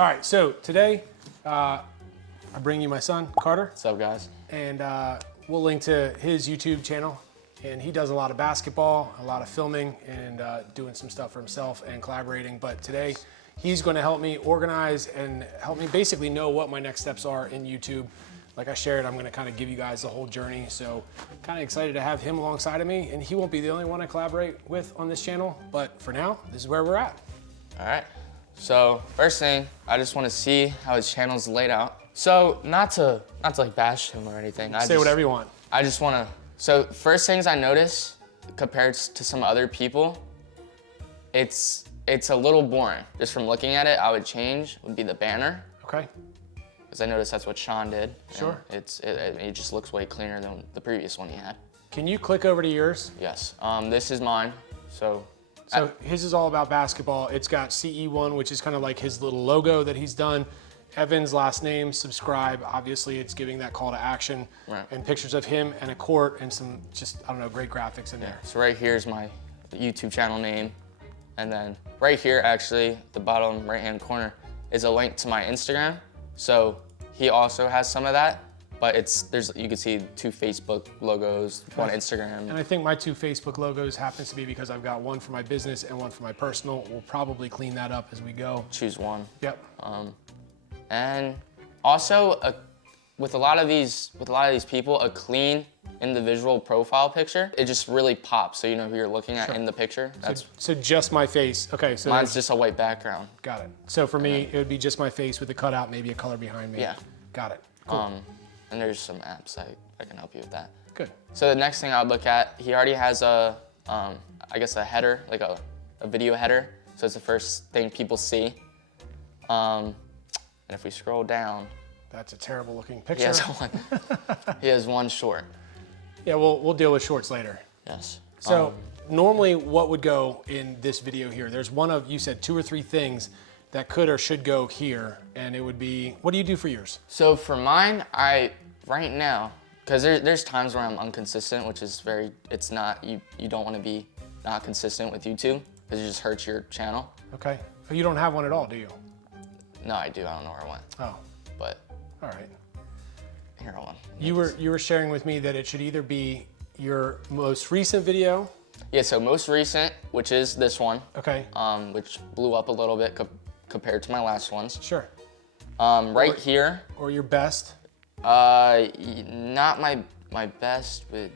All right, so today I bring you my son, Carter. What's up, guys? And we'll link to his YouTube channel. And he does a lot of basketball, a lot of filming, and doing some stuff for himself and collaborating. But today, he's gonna help me organize and help me basically know what my next steps are in YouTube. Like I shared, I'm gonna kind of give you guys the whole journey. So kind of excited to have him alongside of me. And he won't be the only one I collaborate with on this channel. But for now, this is where we're at. All right. So first thing, I just want to see how his channel's laid out. So not to like bash him or anything. Say whatever you want. I just want to. So first things I notice compared to some other people, it's a little boring. Just from looking at it, I would change would be the banner. Okay. Because I noticed that's what Sean did. Sure. It just looks way cleaner than the previous one he had. Can you click over to yours? Yes. This is mine. So his is all about basketball. It's got CE1, which is kind of like his little logo that he's done. Evan's last name, subscribe. Obviously, it's giving that call to action. Right. And pictures of him and a court and some just, I don't know, great graphics in there. So right here is my YouTube channel name. And then right here, actually, the bottom right-hand corner is a link to my Instagram. So he also has some of that, but you can see 2 Facebook logos, 1 Instagram. And I think my 2 Facebook logos happens to be because I've got one for my business and one for my personal. We'll probably clean that up as we go. Choose one. Yep. And also, with a lot of these people, a clean individual profile picture, it just really pops. So you know who you're looking at in the picture. So just my face. Okay. So mine's just a white background. Got it. So for me, it would be just my face with a cutout, maybe a color behind me. Yeah. Got it. Cool. And there's some apps I can help you with that. Good. So the next thing I would look at, he already has I guess a header, like a video header. So it's the first thing people see. And if we scroll down, that's a terrible looking picture. He has one short. Yeah, we'll deal with shorts later. Yes. So normally what would go in this video here, there's one of, you said 2 or 3 things that could or should go here, and it would be, what do you do for yours? So for mine, right now, because there's times where I'm inconsistent, which is it's not, you don't want to be not consistent with YouTube, because it just hurts your channel. Okay. But you don't have one at all, do you? No, I do. I don't know where it went. Oh. But. All right. Here, hold on. You were sharing with me that it should either be your most recent video. Yeah, so most recent, which is this one. Okay. Which blew up a little bit compared to my last ones. Sure. Right here. Or your best. Not my best, but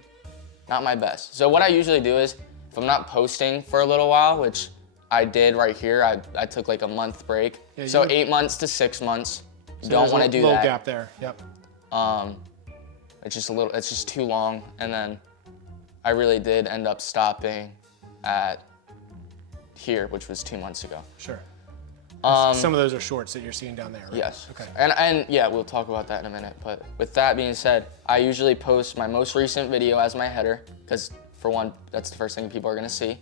not my best. So what I usually do is, if I'm not posting for a little while, which I did right here, I took like a month break. Yeah, so 8 months to 6 months. You don't want to do that. Little gap there. Yep. It's just too long. And then I really did end up stopping at here, which was 2 months ago. Sure. Some of those are shorts that you're seeing down there, right? Yes. Okay. And yeah, we'll talk about that in a minute. But with that being said, I usually post my most recent video as my header, because for one, that's the first thing people are gonna see.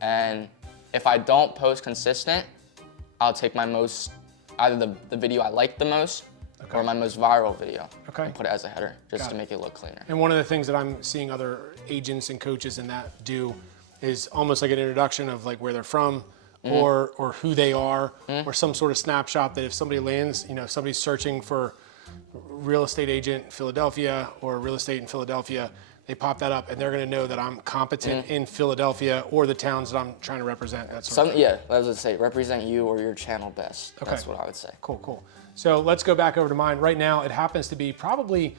And if I don't post consistent, I'll take either the video I like the most, or my most viral video, and put it as a header, just to make it look cleaner. And one of the things that I'm seeing other agents and coaches and that do is almost like an introduction of like where they're from, or who they are, or some sort of snapshot that if somebody lands, you know, if somebody's searching for real estate agent in Philadelphia or real estate in Philadelphia, they pop that up and they're gonna know that I'm competent in Philadelphia or the towns that I'm trying to represent. That sort of thing. Yeah, I was gonna say, represent you or your channel best. Okay. That's what I would say. Cool, cool. So let's go back over to mine. Right now, it happens to be probably,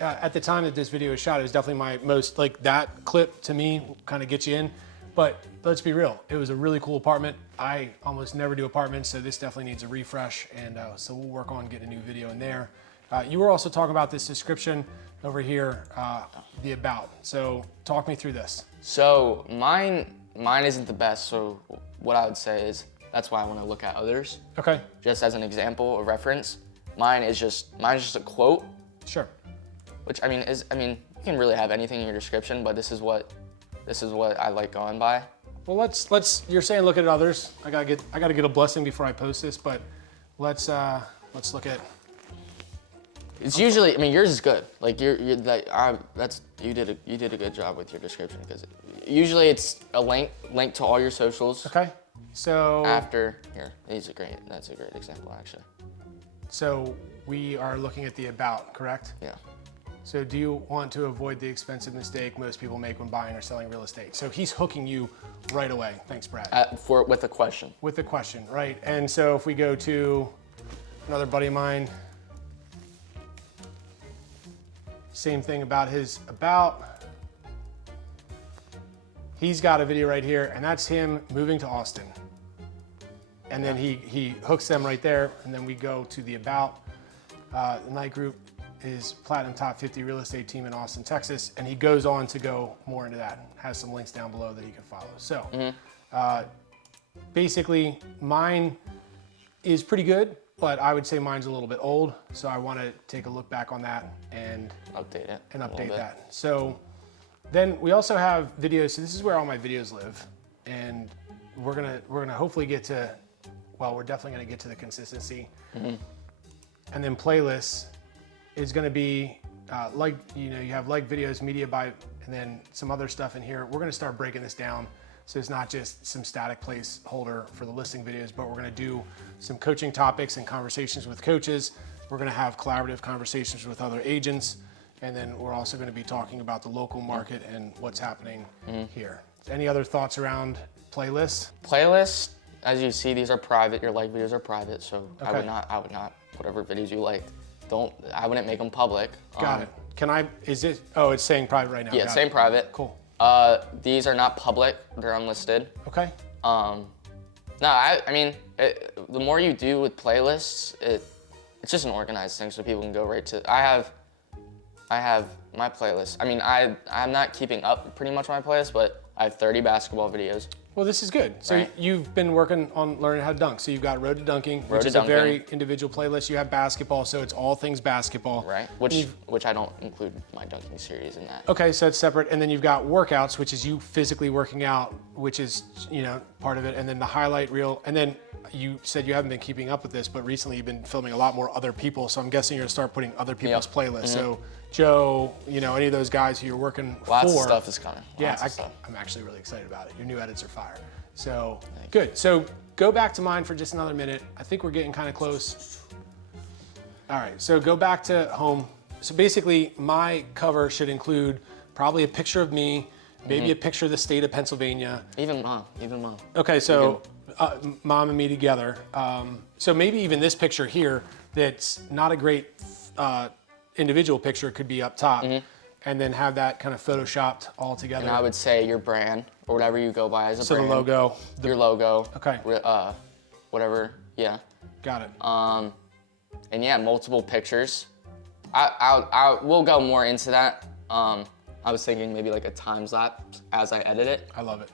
at the time that this video was shot, it was definitely my most, like that clip to me kind of gets you in. But let's be real, it was a really cool apartment. I almost never do apartments, so this definitely needs a refresh. And so we'll work on getting a new video in there. You were also talking about this description over here, the about. So talk me through this. So mine isn't the best. So what I would say is, that's why I want to look at others. Okay. Just as an example or reference. Mine's just a quote. Sure. Which you can really have anything in your description, but this is what I like going by. Well, let's. You're saying look at others. I gotta get a blessing before I post this, but let's look at. It's usually, yours is good. Like you did a good job with your description, because usually it's a link to all your socials. Okay. So after here, that's a great example actually. So we are looking at the about, correct? Yeah. So do you want to avoid the expensive mistake most people make when buying or selling real estate? So he's hooking you right away. Thanks, Brad. With a question. With the question, right? And so if we go to another buddy of mine, same thing about his about. He's got a video right here, and that's him moving to Austin. And then he hooks them right there, and then we go to the about. The night group is Platinum Top 50 Real Estate Team in Austin, Texas, and he goes on to go more into that. Has some links down below that you can follow. So basically, mine is pretty good, but I would say mine's a little bit old. So I want to take a look back on that and update it. And update that. So then we also have videos. So this is where all my videos live, and we're gonna hopefully get to. Well, we're definitely gonna get to the consistency, and then playlists is going to be you have like videos, media by, and then some other stuff in here. We're going to start breaking this down. So it's not just some static placeholder for the listing videos, but we're going to do some coaching topics and conversations with coaches. We're going to have collaborative conversations with other agents. And then we're also going to be talking about the local market and what's happening here. Any other thoughts around playlists? Playlists, as you see, these are private. Your like videos are private. So Okay. I would not, whatever videos you liked, I wouldn't make them public. Got it. Can I, it's saying private right now. Yeah, Got same it. private. Cool. These are not public, they're unlisted. Okay. No, I mean, the more you do with playlists, it's just an organized thing so people can go right to, I have my playlist. I mean, I'm not keeping up pretty much my playlist, but I have 30 basketball videos. Well, this is good. So Right. you've been working on learning how to dunk. So you've got Road to Dunking, which is a very individual playlist. You have basketball, so it's all things basketball. Right, which I don't include my dunking series in that. Okay, so it's separate. And then you've got workouts, which is you physically working out, which is, part of it. And then the highlight reel. And then you said you haven't been keeping up with this, but recently you've been filming a lot more other people. So I'm guessing you're gonna start putting other people's playlists. So Joe, any of those guys who you're working Lots for. of stuff is coming. I'm actually really excited about it. Your new edits are fire. So good. So go back to mine for just another minute. I think we're getting kind of close. All right, so go back to home. So basically my cover should include probably a picture of me, maybe a picture of the state of Pennsylvania. Even mom. Okay, so mom and me together. So maybe even this picture here that's not a great individual picture could be up top, and then have that kind of photoshopped all together. And I would say your brand, or whatever you go by as a So brand. the logo. Your logo. Okay. Whatever, yeah. Got it. And yeah, multiple pictures. We'll go more into that. I was thinking maybe like a time lapse as I edit it. I love it.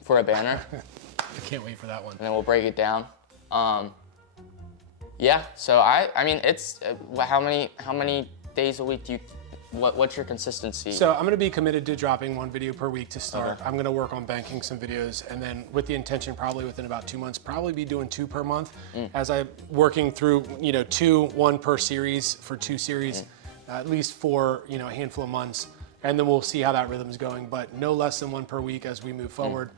For a banner. I can't wait for that one. And then we'll break it down. Yeah, so I mean, it's how many days a week do you? What's your consistency? So I'm going to be committed to dropping one video per week to start. Okay. I'm going to work on banking some videos, and then with the intention, probably within about 2 months, probably be doing 2 per month as I'm working through, 1 per series for 2 series, at least for a handful of months, and then we'll see how that rhythm is going. But no less than 1 per week as we move forward.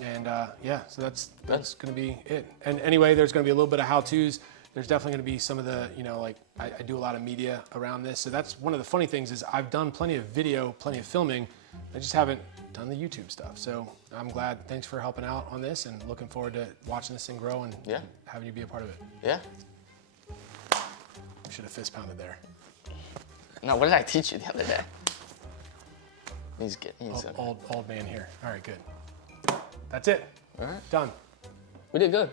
And yeah, so that's going to be it. And anyway, there's going to be a little bit of how-tos. There's definitely going to be some of the, I do a lot of media around this. So that's one of the funny things is I've done plenty of video, plenty of filming. I just haven't done the YouTube stuff. So I'm glad. Thanks for helping out on this and looking forward to watching this thing grow and having you be a part of it. Yeah. We should have fist pounded there. No, what did I teach you the other day? He's old man here. All right, good. That's it. All right. Done. We did good.